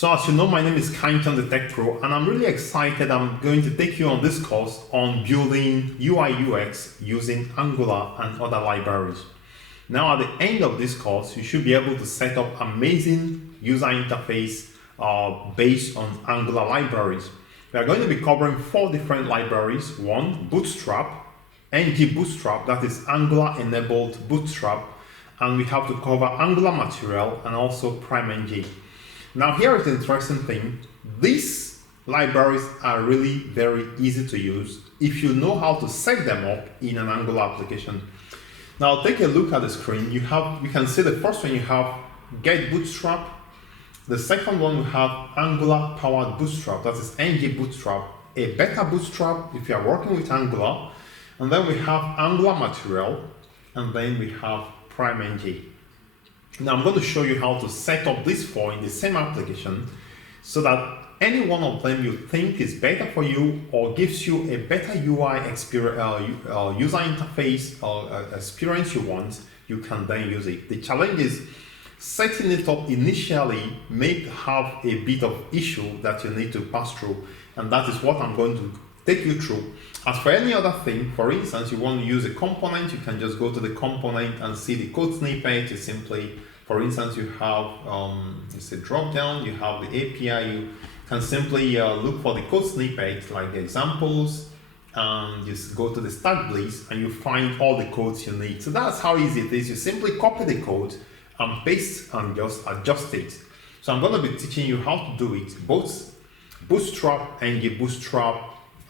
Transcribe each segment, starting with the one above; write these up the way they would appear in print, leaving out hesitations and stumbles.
So as you know, my name is Kainton the Tech Pro, and I'm really excited. I'm going to take you on this course on building UI UX using Angular and other libraries. Now at the end of this course, you should be able to set up amazing user interface based on Angular libraries. We are going to be covering 4 different libraries. One, Bootstrap, NgBootstrap, that is Angular enabled Bootstrap, and we have to cover Angular material and also PrimeNg. Now here is the interesting thing. These libraries are really very easy to use if you know how to set them up in an Angular application. Now take a look at the screen. You can see the first one, you have Get Bootstrap. The second one, we have Angular powered Bootstrap, that is NgBootstrap, a beta Bootstrap if you are working with Angular. And then we have Angular material, and then we have PrimeNg. Now I'm going to show you how to set up these 4 in the same application so that any one of them you think is better for you or gives you a better UI experience, user interface or experience you want, you can then use it. The challenge is setting it up initially may have a bit of issue that you need to pass through, and that is what I'm going to take you through. As for any other thing, for instance, you want to use a component, you can just go to the component and see the code snippet. You simply, for instance, you have it's a drop down, you have the API, you can simply look for the code snippet like the examples, and just go to the start place and you find all the codes you need. So that's how easy it is. You simply copy the code and paste and just adjust it. So I'm going to be teaching you how to do it. Both Bootstrap, NgBootstrap,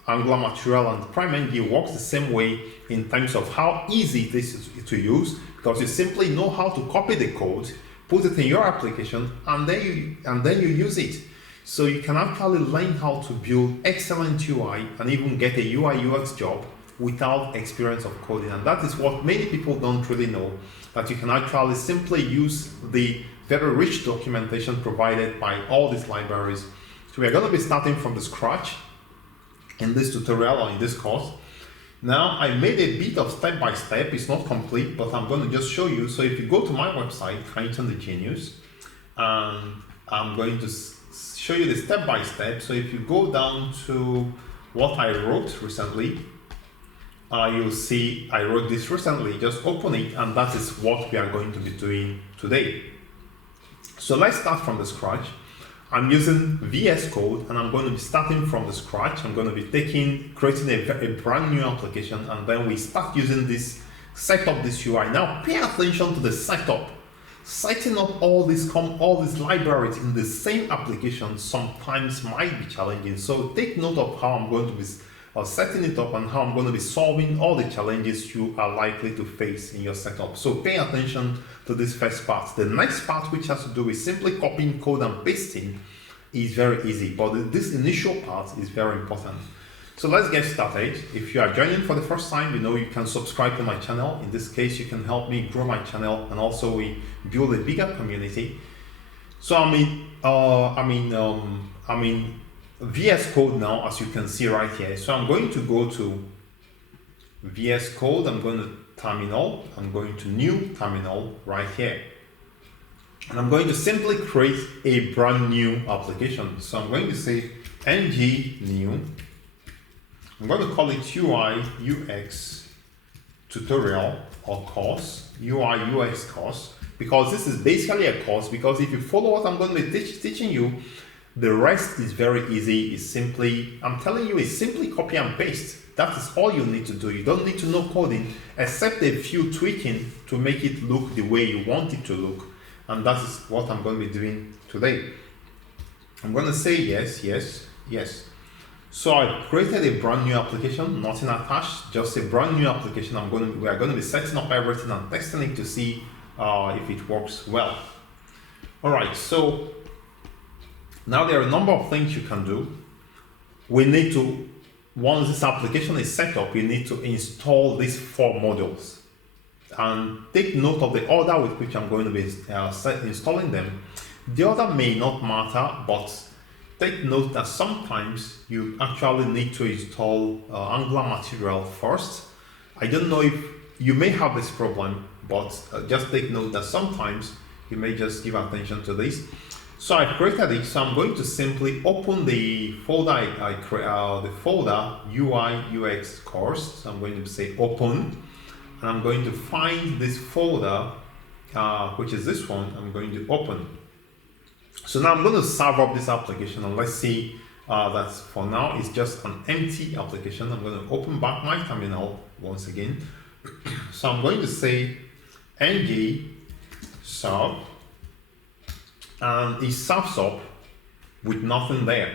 Angular material and PrimeNg works the same way in terms of how easy it is to use, because you simply know how to copy the code, put it in your application, and then you use it. So you can actually learn how to build excellent UI and even get a UI UX job without experience of coding. And that is what many people don't really know, that you can actually simply use the very rich documentation provided by all these libraries. So we're going to be starting from the scratch in this tutorial or in this course. Now I made a bit of step-by-step. It's not complete, but I'm going to just show you. So if you go to my website, Kainton the Genius, and I'm going to show you the step-by-step. So if you go down to what I wrote recently, you'll see I wrote this recently. Just open it, and that is what we are going to be doing today. So let's start from the scratch. I'm using VS Code, and I'm going to be starting from the scratch. I'm going to be creating a brand new application, and then we start using this, set up this UI. Now pay attention to the setup. Setting up all these libraries in the same application sometimes might be challenging. So take note of how I'm going to be setting it up and how I'm going to be solving all the challenges you are likely to face in your setup. So pay attention to this first part. The next part, which has to do with simply copying code and pasting, is very easy, but this initial part is very important. So let's get started. If you are joining for the first time, you can subscribe to my channel. In this case, you can help me grow my channel, and also we build a bigger community. So I'm in VS Code now, as you can see right here. So I'm going to go to VS Code, I'm going to terminal, I'm going to new terminal right here. And I'm going to simply create a brand new application. So I'm going to say ng new. I'm going to call it UI UX tutorial or course, UI UX course, because this is basically a course. Because if you follow what I'm going to be teaching you, the rest is very easy. It's simply, I'm telling you, it's simply copy and paste. That is all you need to do. You don't need to know coding, except a few tweaking to make it look the way you want it to look. And that is what I'm going to be doing today. I'm going to say yes, yes, yes. So I created a brand new application, nothing attached, just a brand new application. We are going to be setting up everything and testing it to see if it works well. All right, so now there are a number of things you can do. We need to, once this application is set up, you need to install these 4 modules. And take note of the order with which I'm going to be installing them. The order may not matter, but take note that sometimes you actually need to install Angular material first. I don't know if you may have this problem, but just take note that sometimes you may just give attention to this. So I created it, so I'm going to simply open the folder I created, the folder UI UX course. So I'm going to say open, and I'm going to find this folder, which is this one. I'm going to open. So now I'm going to serve up this application, and let's see that for now it's just an empty application. I'm going to open back my terminal once again. So I'm going to say ng serve, and it serves up with nothing there.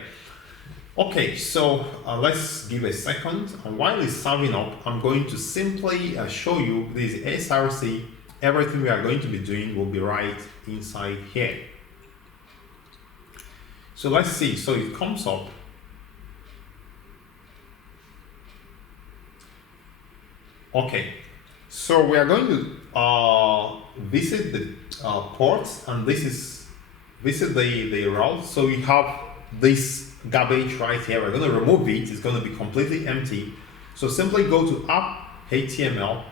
Okay, so let's give a second, and while it's serving up, I'm going to simply show you this SRC. Everything we are going to be doing will be right inside here. So let's see. So it comes up. Okay, so we are going to visit the ports, and this is visit the route. So we have this garbage right here. We're going to remove it. It's going to be completely empty. So simply go to app HTML.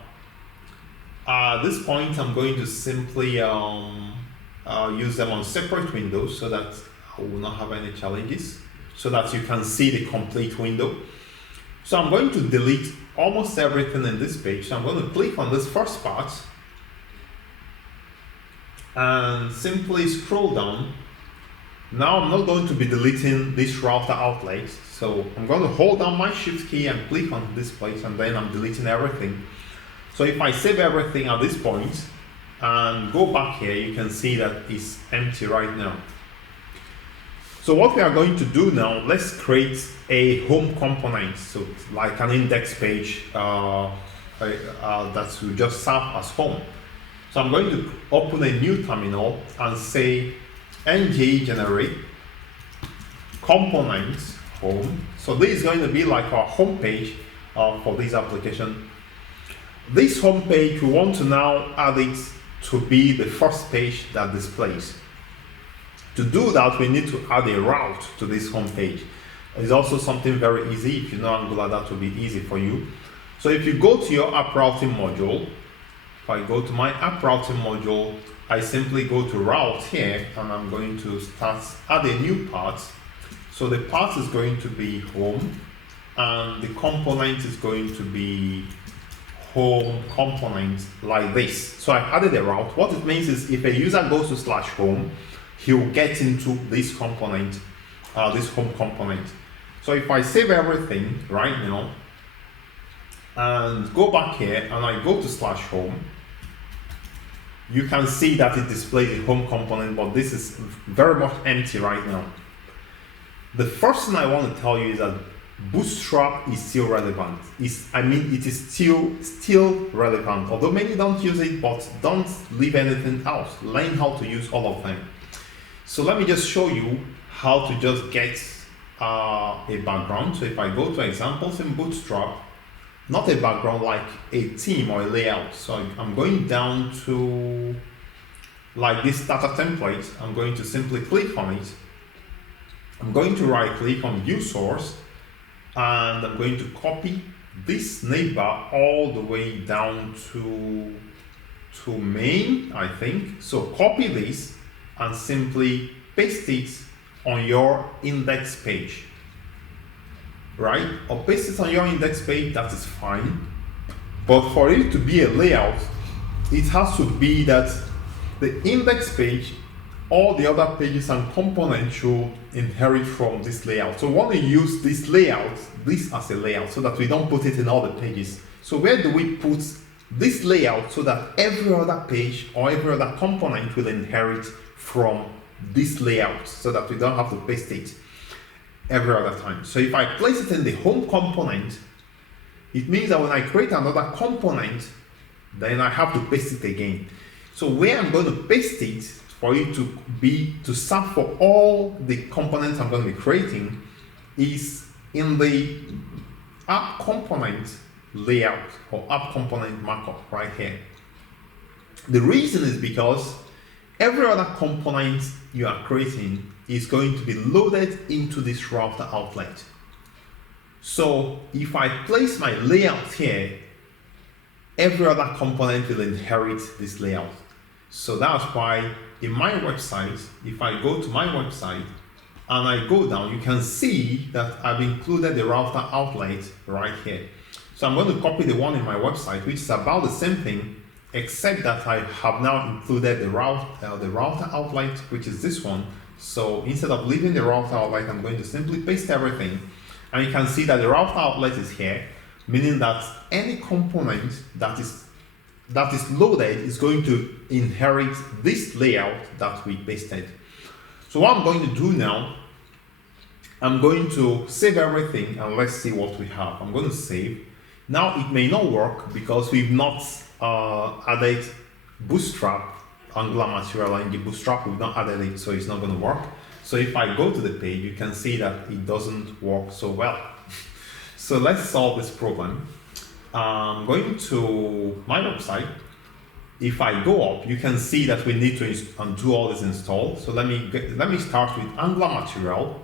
At this point, I'm going to simply use them on separate windows so that I will not have any challenges, so that you can see the complete window. So I'm going to delete almost everything in this page. So I'm going to click on this first part and simply scroll down. Now I'm not going to be deleting this router outlet, so I'm going to hold down my shift key and click on this place, and then I'm deleting everything. So if I save everything at this point and go back here, you can see that it's empty right now. So what we are going to do now, let's create a home component, so like an index page that will just serve as home. So I'm going to open a new terminal and say ng generate components home. So this is going to be like our home page for this application. This home page, we want to now add it to be the first page that displays. To do that, we need to add a route to this home page. It's also something very easy. If you know Angular, that will be easy for you. So if you go to your app routing module, if I go to my app routing module, I simply go to route here, and I'm going to add a new part. So the part is going to be home, and the component is going to be home component like this. So I added a route. What it means is if a user goes to /home, he will get into this component, this home component. So if I save everything right now and go back here and I go to /home, you can see that it displays the home component, but this is very much empty right now. The first thing I want to tell you is that Bootstrap is still relevant. It is still relevant. Although many don't use it, but don't leave anything out. Learn how to use all of them. So let me just show you how to just get a background. So if I go to examples in Bootstrap, not a background like a theme or a layout. So I'm going down to like this data template. I'm going to simply click on it. I'm going to right click on view source, and I'm going to copy this navbar all the way down to main, I think. So copy this and simply paste it on your index page, right? Or paste it on your index page, that is fine. But for it to be a layout, it has to be that the index page, all the other pages and components should inherit from this layout. So we want to use this layout, this as a layout, so that we don't put it in all the pages. So where do we put this layout so that every other page or every other component will inherit from this layout, so that we don't have to paste it every other time? So if I place it in the home component, it means that when I create another component, then I have to paste it again. So where I'm going to paste it for it to serve for all the components I'm going to be creating is in the app component layout or app component markup right here. The reason is because every other component you are creating is going to be loaded into this router outlet. So if I place my layout here, every other component will inherit this layout. So that's why in my website, if I go to my website and I go down, you can see that I've included the router outlet right here. So I'm going to copy the one in my website, which is about the same thing, except that I have now included the router outlet, which is this one. So instead of leaving the router outlet, I'm going to simply paste everything. And you can see that the router outlet is here, meaning that any component that is loaded is going to inherit this layout that we pasted. So what I'm going to do now, I'm going to save everything and let's see what we have. I'm going to save. Now it may not work because we've not added Bootstrap, Angular material NgBootstrap, we've not added it, so it's not going to work. So if I go to the page, you can see that it doesn't work so well. So let's solve this problem. I'm going to my website. If I go up, you can see that we need to do all this install. So let me start with Angular material.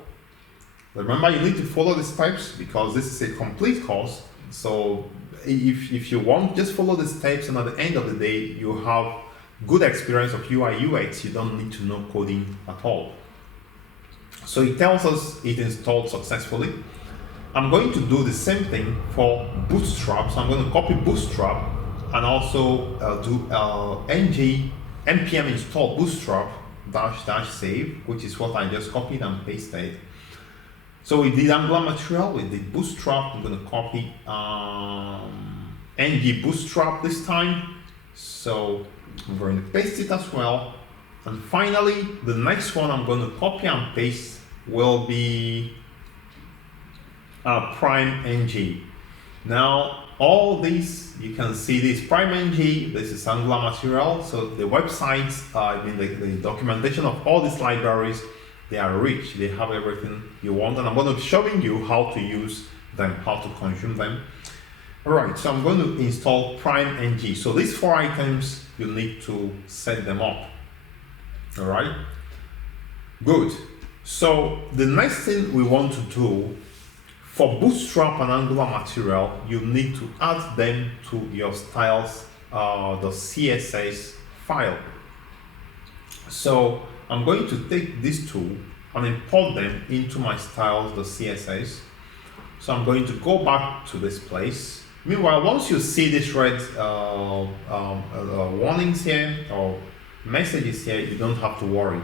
Remember, you need to follow the steps because this is a complete course. So if you want, just follow the steps, and at the end of the day, you have good experience of UI UX. You don't need to know coding at all. So it tells us it installed successfully. I'm going to do the same thing for Bootstrap. So I'm going to copy Bootstrap and also do npm install Bootstrap -- save, which is what I just copied and pasted. So we did Angular material, we did Bootstrap. I'm going to copy NgBootstrap this time. So I'm going to paste it as well. And finally, the next one I'm going to copy and paste will be PrimeNg. Now, all these, you can see this PrimeNg, this is Angular material. So the websites, the documentation of all these libraries, they are rich. They have everything you want. And I'm going to be showing you how to use them, how to consume them. All right, so I'm going to install PrimeNg. So these 4 items, you need to set them up. All right, good. So the next thing we want to do for Bootstrap and Angular material, you need to add them to your styles, the CSS file. So I'm going to take these two and import them into my styles, the CSS. So I'm going to go back to this place. Meanwhile, once you see this red warnings here or messages here, you don't have to worry.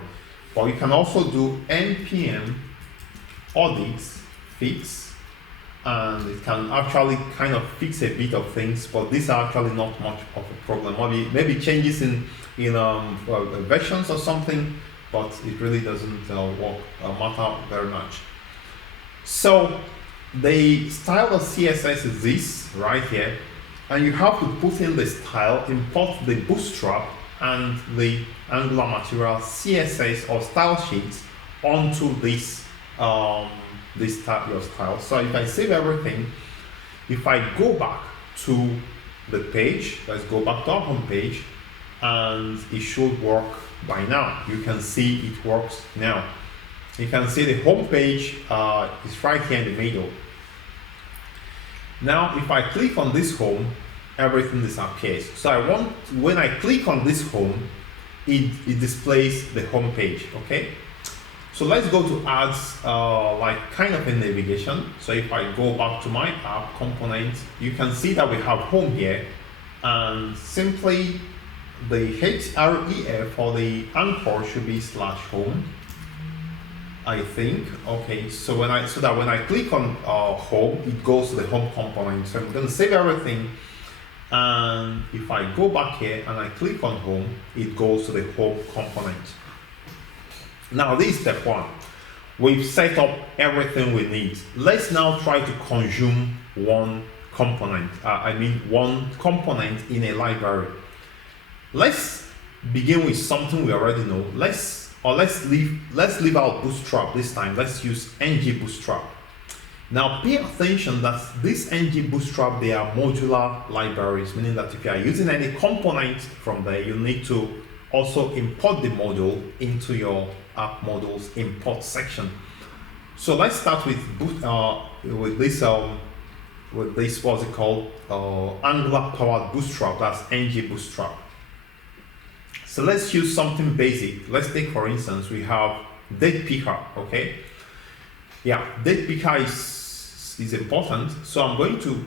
But you can also do npm audit fix, and it can actually kind of fix a bit of things, but these are actually not much of a problem. Maybe changes in versions or something, but it really doesn't matter very much. So the style of CSS is this right here, and you have to put in the style, import the Bootstrap and the Angular material CSS or style sheets onto this your style. So if I save everything, if I go back to the page, let's go back to our home page, and it should work by now. You can see it works now. You can see the home page is right here in the middle. Now, if I click on this home, everything disappears. So when I click on this home, it displays the home page. Okay. So let's go to ads, like kind of a navigation. So if I go back to my app component, you can see that we have home here, and simply the href for the anchor should be /home, I think. Okay, so when I click on home, it goes to the home component. So I'm going to save everything, and if I go back here and I click on home, it goes to the home component. Now this is step 1. We've set up everything we need. Let's now try to consume one component. One component in a library. Let's begin with something we already know. Let's leave out Bootstrap this time. Let's use NgBootstrap. Now pay attention that this NgBootstrap, they are modular libraries, meaning that if you are using any component from there, you need to also import the module into your app modules import section. So let's start with this what's it called, Angular powered Bootstrap. That's NgBootstrap. So let's use something basic. Let's take, for instance, we have date picker, okay? Yeah, date picker is important. So I'm going to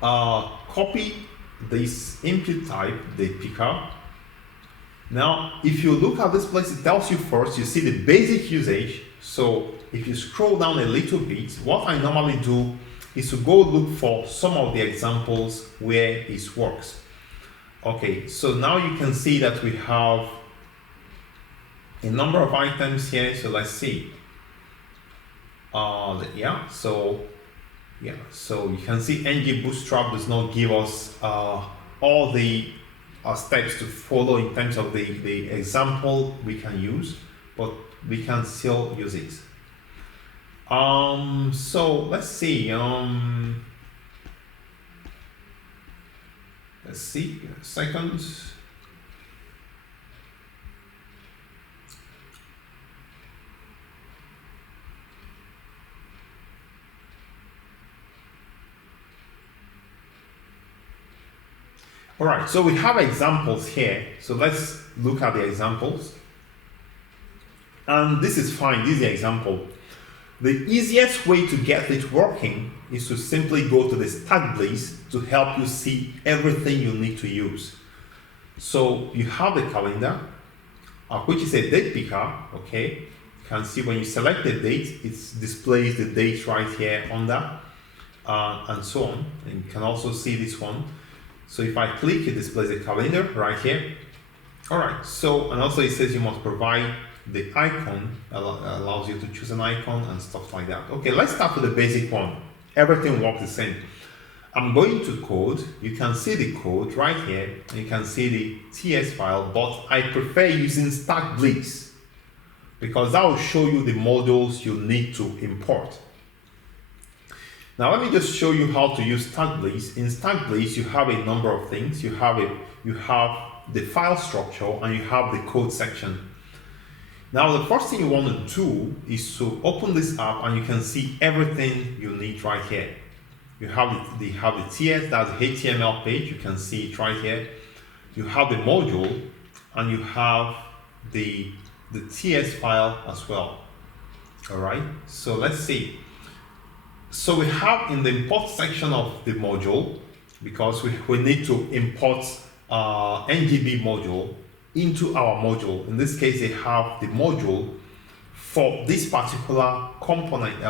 copy this input type, date picker. Now, if you look at this place, it tells you first, you see the basic usage. So if you scroll down a little bit, what I normally do is to go look for some of the examples where it works. Okay, so now you can see that we have a number of items here. So let's see. So you can see NgBootstrap does not give us all the steps to follow in terms of the example we can use, but we can still use it. So let's see. Let's see. A second. All right, so we have examples here. So let's look at the examples. And this is fine, this is the example. The easiest way to get it working is to simply go to the stack list to help you see everything you need to use. So you have the calendar, which is a date picker, okay? You can see when you select the date, it displays the date right here under, and so on. And you can also see this one. So if I click, it displays the calendar right here. All right, so, and also it says you must provide the icon, allows you to choose an icon and stuff like that. Okay, let's start with the basic one. Everything works the same. I'm going to code. You can see the code right here. You can see the TS file, but I prefer using stack bliss because that will show you the modules you need to import. Now let me just show you how to use stack bliss. In stack bliss, you have a number of things. You have the file structure and you have the code section. Now the first thing you want to do is to open this up and you can see everything you need right here. You have the TS, that's the HTML page, you can see it right here. You have the module and you have the TS file as well. All right, so let's see. So we have in the import section of the module, because we need to import NgB module into our module. In this case, they have the module for this particular component,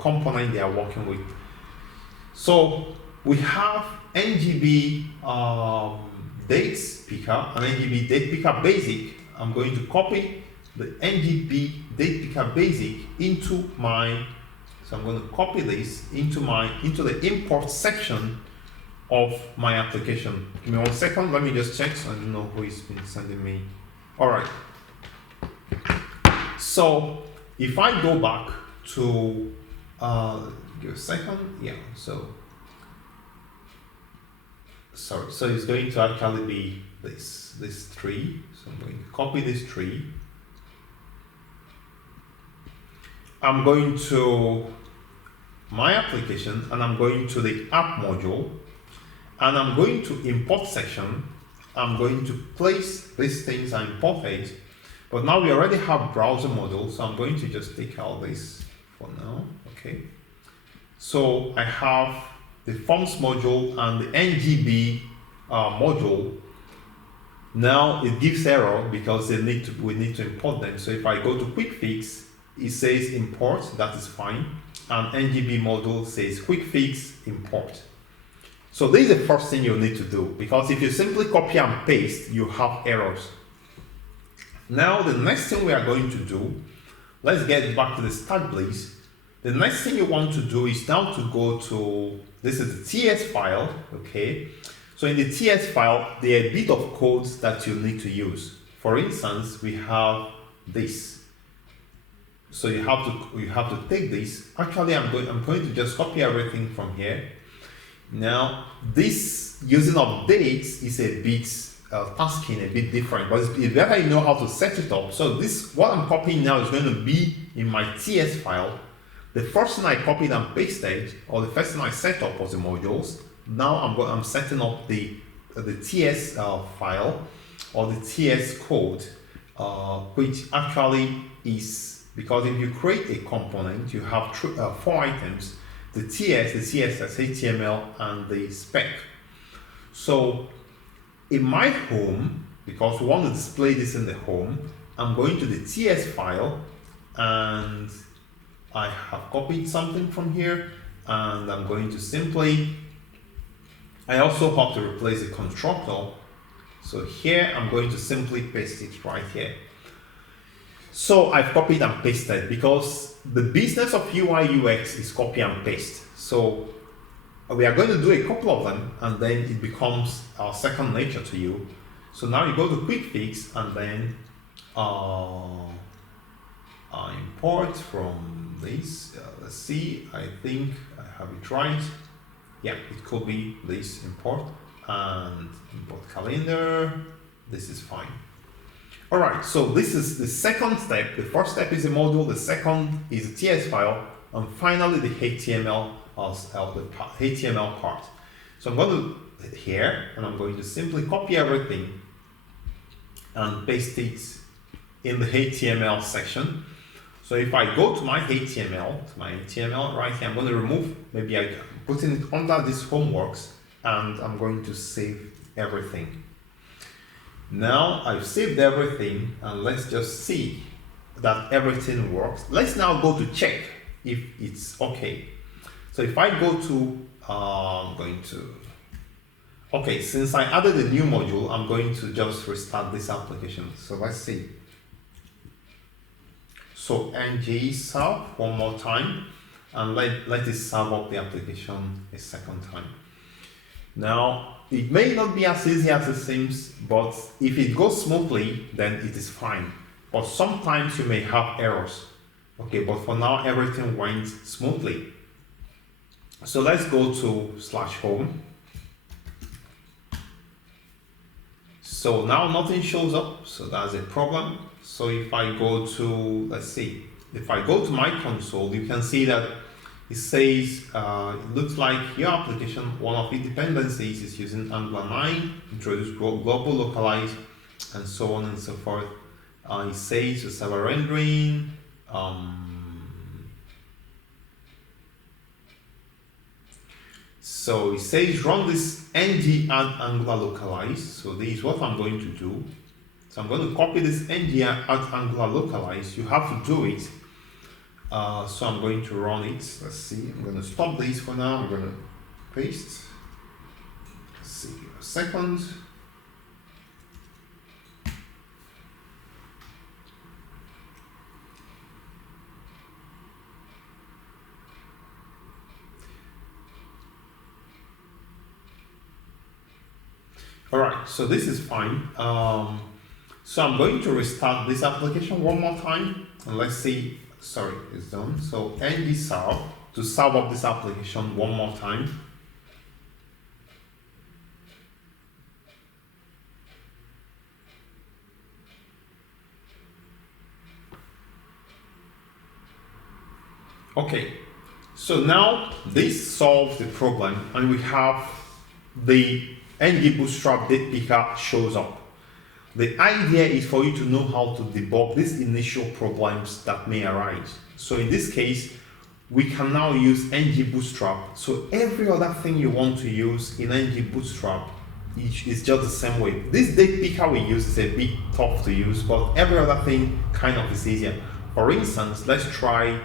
component they are working with. So we have NgB dates picker and NgB date picker basic. I'm going to copy the NgB date picker basic into my. So I'm going to copy this into the import section of my application. Give me 1 second, let me just check so I don't know who has been sending me. All right. So if I go back to, give a second, yeah, so it's going to actually be this tree. So I'm going to copy this tree. I'm going to my application and I'm going to the app module and I'm going to import section. I'm going to place these things and import it, but now we already have browser module, so I'm going to just take out this for now. Okay, so I have the forms module and the NgB module. Now it gives error because we need to import them. So if I go to quick fix, it says import, that is fine, and NgB module says quick fix import. So this is the first thing you need to do, because if you simply copy and paste, you have errors. Now the next thing we are going to do, let's get back to the stack bliss. The next thing you want to do is now to go to, this is the TS file, okay? So in the TS file, there are a bit of codes that you need to use. For instance, we have this. So you have to take this. Actually, I'm going to just copy everything from here. Now, this using updates is a bit tasking, a bit different, but it's better you know how to set it up. So this, what I'm copying now is going to be in my TS file. The first thing I copied and pasted, or the first thing I set up was the modules. Now I'm setting up the the TS file or the TS code, which actually is, because if you create a component, you have 4 items: the TS, the CSS, HTML, and the spec. So in my home, because we want to display this in the home, I'm going to the TS file, and I have copied something from here, and I'm going to simply, I also have to replace the constructor. So here I'm going to simply paste it right here. So I've copied and pasted, because the business of UI UX is copy and paste. So we are going to do a couple of them, and then it becomes second nature to you. So now you go to quick fix, and then import from this. Let's see, I think I have it right. Yeah, it could be this import, and import calendar. This is fine. All right, so this is the second step. The first step is a module, the second is a TS file, and finally the HTML HTML part. So I'm going to here, and I'm going to simply copy everything and paste it in the HTML section. So if I go to my HTML right here, I'm going to remove, maybe I'm putting it under this homeworks, and I'm going to save everything. Now I've saved everything, and let's just see that everything works. Let's now go to check if it's okay. So if I go to, okay, since I added a new module, I'm going to just restart this application. So let's see. So ng serve one more time, and let it serve up the application a second time. Now, it may not be as easy as it seems, but if it goes smoothly, then it is fine. But sometimes you may have errors. Okay, but for now, everything went smoothly. So let's go to /home. So now nothing shows up, so that's a problem. So if I go to, let's see, if I go to my console, you can see that it says, it looks like your application, one of its dependencies is using Angular 9, introduce global localize, and so on and so forth. It says the server rendering, so it says run this ng add Angular localize. So this is what I'm going to do. So I'm going to copy this ng add Angular localize. You have to do it. So I'm going to run it. Let's see. I'm going to stop this for now. I'm going to paste. Let's see. A second. All right. So this is fine. So I'm going to restart this application one more time, and let's see. Sorry, it's done. So ng serve to serve up this application one more time. Okay, so now this solves the problem, and we have the NgBootstrap date picker shows up. The idea is for you to know how to debug these initial problems that may arise. So in this case, we can now use NgBootstrap. So every other thing you want to use in NgBootstrap is just the same way. This date picker we use is a bit tough to use, but every other thing kind of is easier. For instance, let's try, you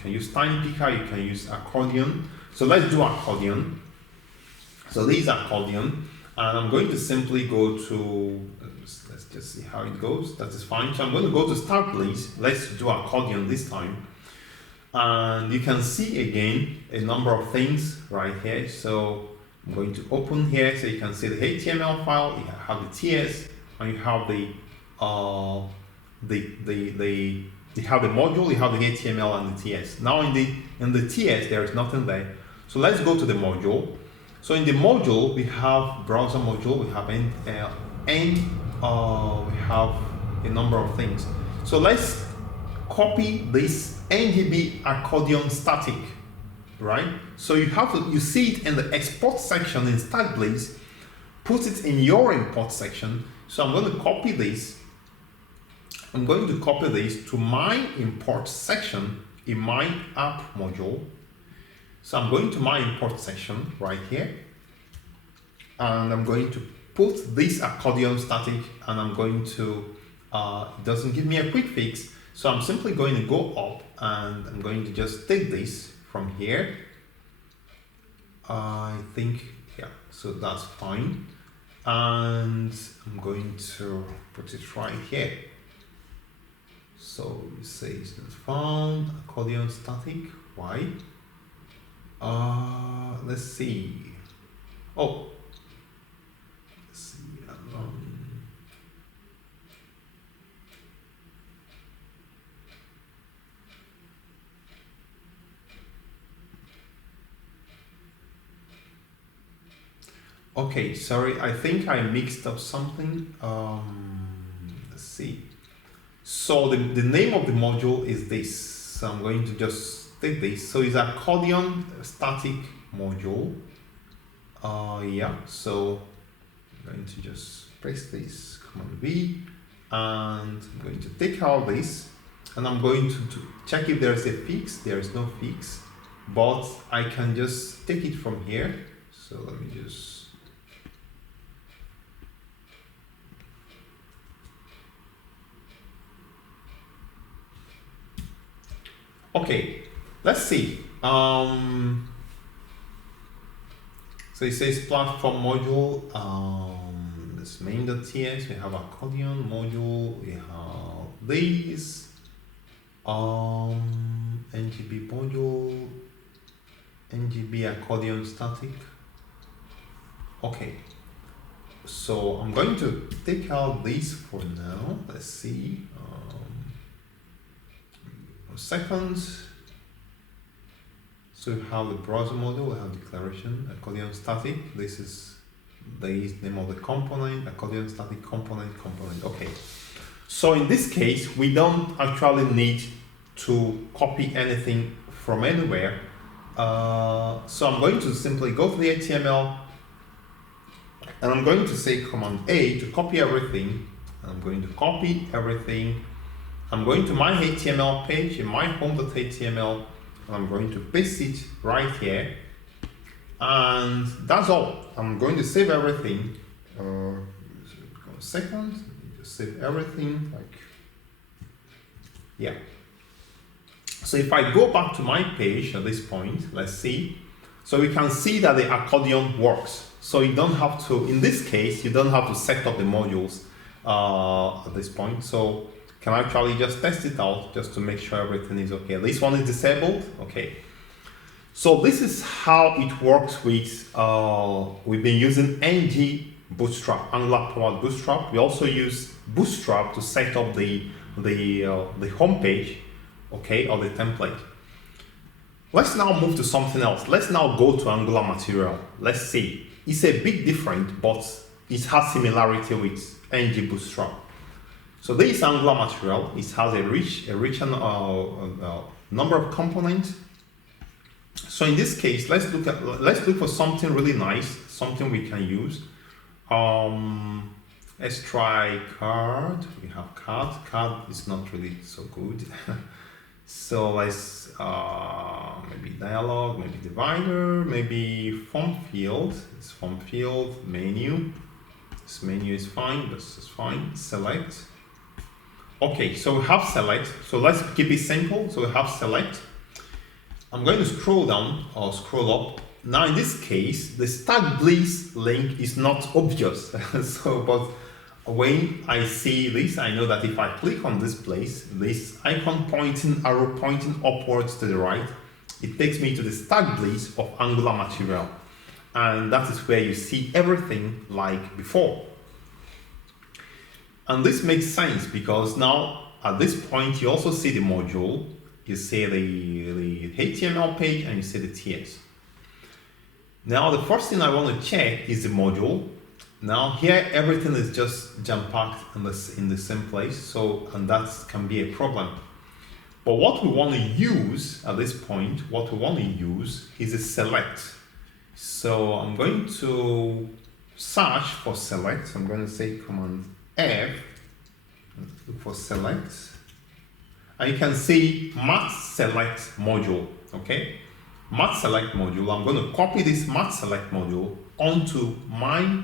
can use time picker, you can use Accordion. So let's do Accordion. So this is Accordion, and I'm going to simply go to, let's just see how it goes. That is fine. So I'm going to go to start please. Let's do Accordion this time. And you can see again a number of things right here. So I'm going to open here so you can see the HTML file, you have the TS, and you have the module, you have the HTML and the TS. Now in the TS there is nothing there. So let's go to the module. So in the module we have browser module, we have we have a number of things. So let's copy this ngB accordion static, right? So you see it in the export section in start please. put it in your import section. So I'm going to copy this. I'm going to copy this to my import section in my app module. So I'm going to my import section right here, and I'm going to put this accordion static, and I'm going to, it doesn't give me a quick fix, so I'm simply going to go up and I'm going to just take this from here. I think, yeah, so that's fine. And I'm going to put it right here. So it says not found, accordion static, why? Let's see. Oh, let's see. Okay, sorry, I think I mixed up something. Let's see. So the name of the module is this. So I'm going to just take this. So it's accordion static module. Yeah, so I'm going to just press this, Command V, and I'm going to take out this, and I'm going to check if there's a fix. There is no fix, but I can just take it from here. So let me just, okay, let's see. So it says platform module, this main.ts, we have accordion module, we have these, NgB module, NgB accordion static. Okay, so I'm going to take out these for now. Let's see. Seconds. So we have the browser model, we have declaration, accordion static. This is the name of the component, accordion static component. Okay. So in this case, we don't actually need to copy anything from anywhere. So I'm going to simply go to the HTML, and I'm going to say Command A to copy everything. I'm going to copy everything. I'm going to my HTML page in my home.html, and I'm going to paste it right here, and that's all. I'm going to save everything. A second, just save everything, like, yeah. So if I go back to my page at this point, let's see. So we can see that the accordion works. So you don't have to, in this case, you don't have to set up the modules at this point. So can actually just test it out just to make sure everything is okay. This one is disabled. Okay. So this is how it works with, we've been using NgBootstrap, Angular powered Bootstrap. We also use Bootstrap to set up the home page, okay, or the template. Let's now move to something else. Let's now go to Angular material. Let's see. It's a bit different, but it has similarity with NgBootstrap. So this Angular material, it has a rich number of components. So in this case, let's look for something really nice, something we can use. Let's try card. We have card. Card is not really so good. So let's maybe dialog, maybe divider, maybe form field. It's form field, menu. This menu is fine. This is fine. Select. Okay, so we have select. So let's keep it simple. So we have select. I'm going to scroll down or scroll up. Now in this case, the Stack Bliss link is not obvious. So, but when I see this, I know that if I click on this place, this icon pointing, arrow pointing upwards to the right, it takes me to the Stack Bliss of Angular material. And that is where you see everything like before. And this makes sense because now at this point, you also see the module, you see the HTML page, and you see the TS. Now, the first thing I want to check is the module. Now here, everything is just jam-packed in the same place, so, and that can be a problem. But what we want to use at this point, is a select. So I'm going to search for select. So I'm going to say Command F, look for select, and you can see mat select module. Okay, mat select module. I'm going to copy this mat select module onto my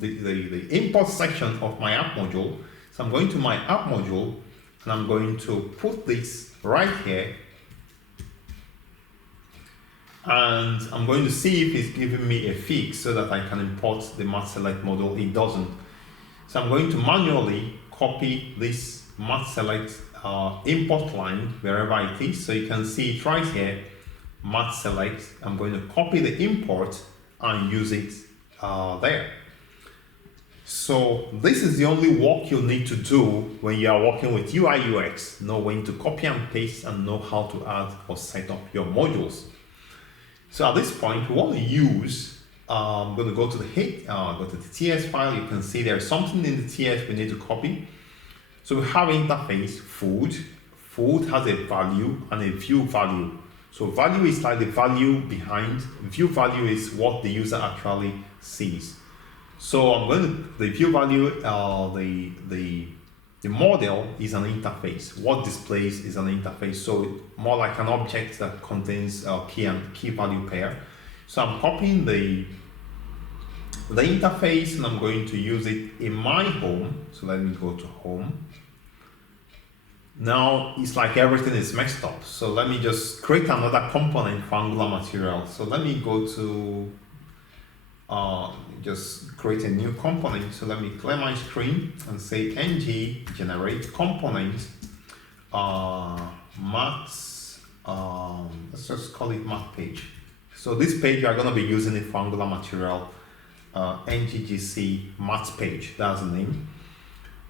the import section of my app module. So I'm going to my app module and I'm going to put this right here, and I'm going to see if it's giving me a fix so that I can import the mat select module. It doesn't. So I'm going to manually copy this mat select import line wherever it is. So you can see it right here, mat select. I'm going to copy the import and use it there. So this is the only work you need to do when you are working with UI UX. Know when to copy and paste and know how to add or set up your modules. So at this point, we want to use, I'm going to go to the TS file. You can see there's something in the TS we need to copy. So we have interface, food. Food has a value and a view value. So value is like the value behind. View value is what the user actually sees. So I'm going to, the view value, the model is an interface. What displays is an interface. So more like an object that contains a key and key value pair. So I'm copying the interface and I'm going to use it in my home. So let me go to home. Now it's like everything is messed up. So let me just create another component for Angular material. So let me go to just create a new component. So let me clear my screen and say ng generate component math, let's just call it math page. So this page, you are going to be using it for Angular material, nggc math page, that's the name.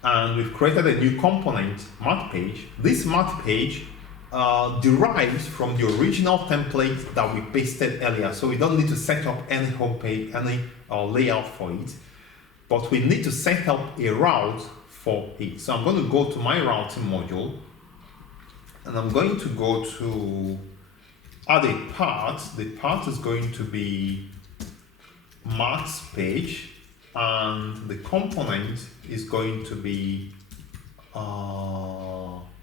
And we've created a new component, math page. This math page derives from the original template that we pasted earlier. So we don't need to set up any home page, any layout for it, but we need to set up a route for it. So I'm going to go to my routing module and I'm going to go to add a part. The part is going to be maths page and the component is going to be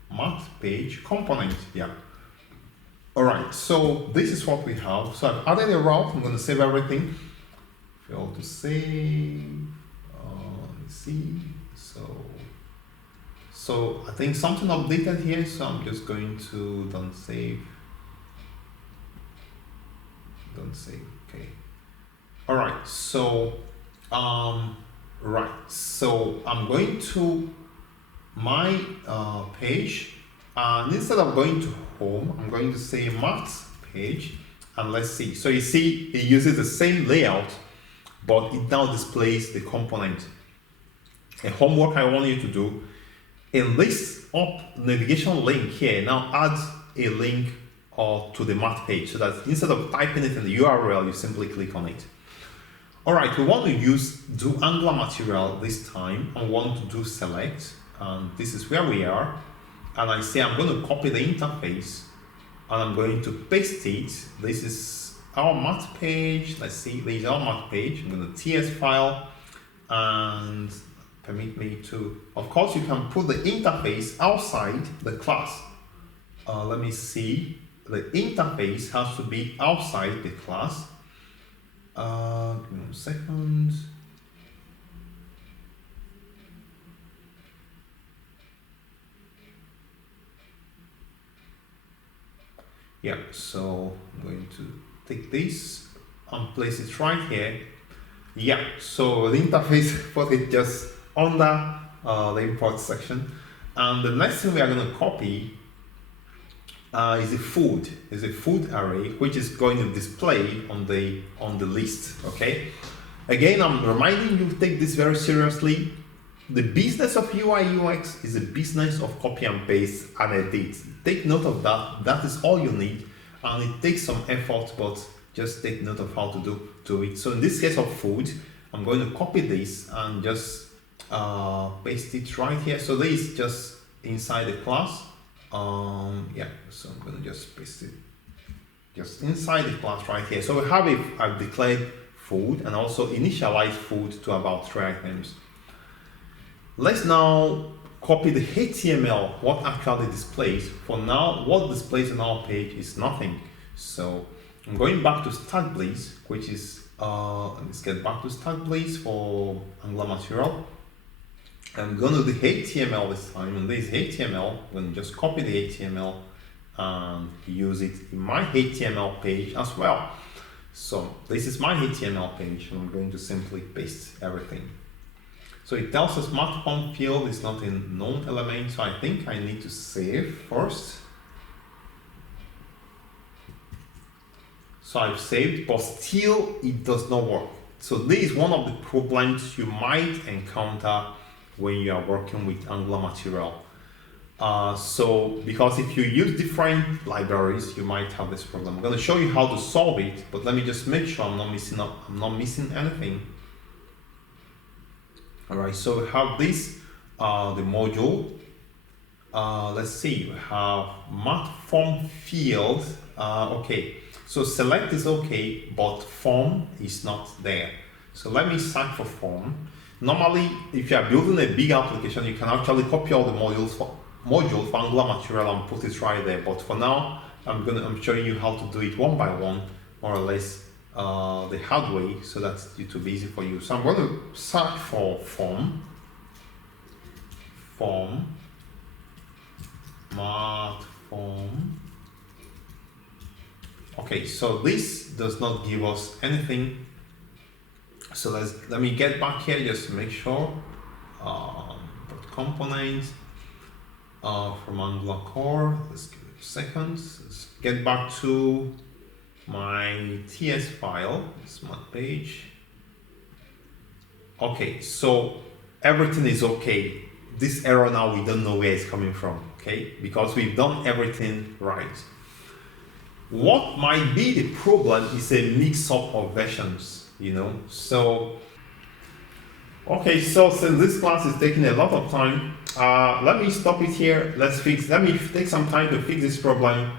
math page component. Yeah. All right, so this is what we have. So I've added a route. I'm going to save everything. Fail to save. Let's see. So I think something updated here. So I'm just going to don't save. Okay. All right. So right. So I'm going to my page, and instead of going to home, I'm going to say maths page, and let's see. So you see it uses the same layout, but it now displays the component. A homework I want you to do, in this up navigation link here, now add a link to the math page, so that instead of typing it in the URL, you simply click on it. All right, we want to do Angular material this time and want to do select. And this is where we are, and I say I'm going to copy the interface and I'm going to paste it. This is our math page. Let's see, this is our math page. I'm going to TS file and permit me to, of course you can put the interface outside the class. Let me see, the interface has to be outside the class. Give me 1 second. Yeah, so I'm going to take this and place it right here. Yeah, so the interface put it just under the import section. And the next thing we are going to copy is a food array, which is going to display on the list. Okay. Again, I'm reminding you, take this very seriously. The business of UI UX is a business of copy and paste and edit. Take note of that. That is all you need, and it takes some effort, but just take note of how to do it. So in this case of food, I'm going to copy this and just paste it right here. So this is just inside the class. Yeah, so I'm going to just paste it just inside the class right here. So we have it. I've declared food and also initialize food to about 3 items. Let's now copy the HTML, what actually displays. For now, what displays on our page is nothing. So I'm going back to start please, which is, let's get back to start please for Angular material. I'm going to do the HTML this time, and this HTML, I'm going to just copy the HTML and use it in my HTML page as well. So this is my HTML page, and I'm going to simply paste everything. So it tells us math form field is not a known element, so I think I need to save first. So I've saved, but still it does not work. So this is one of the problems you might encounter when you are working with Angular material. So because if you use different libraries, you might have this problem. I'm going to show you how to solve it, but let me just make sure I'm not missing anything. All right, so we have this, the module. Let's see, we have math form field. Okay, so select is okay, but form is not there. So let me search for form. Normally, if you are building a big application, you can actually copy all the modules for Angular material and put it right there. But for now, I'm showing you how to do it one by one, more or less the hard way, so that it will be easy for you. So I'm going to search for form, math form. Okay, so this does not give us anything. So let me get back here just to make sure. Components from Angular core. Let's give it a second. Let's get back to my TS file, smart page. Okay, so everything is okay. This error now, we don't know where it's coming from, okay? Because we've done everything right. What might be the problem is a mix-up of versions, you know? So, okay, so since this class is taking a lot of time, let me stop it here. Let me take some time to fix this problem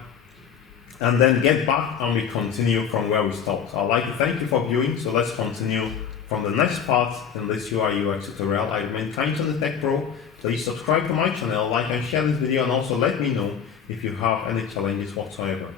and then get back and we continue from where we stopped. I'd like to thank you for viewing. So let's continue from the next part in this UI UX tutorial. I remain Kindton the Tech Pro. Please subscribe to my channel, like and share this video, and also let me know if you have any challenges whatsoever.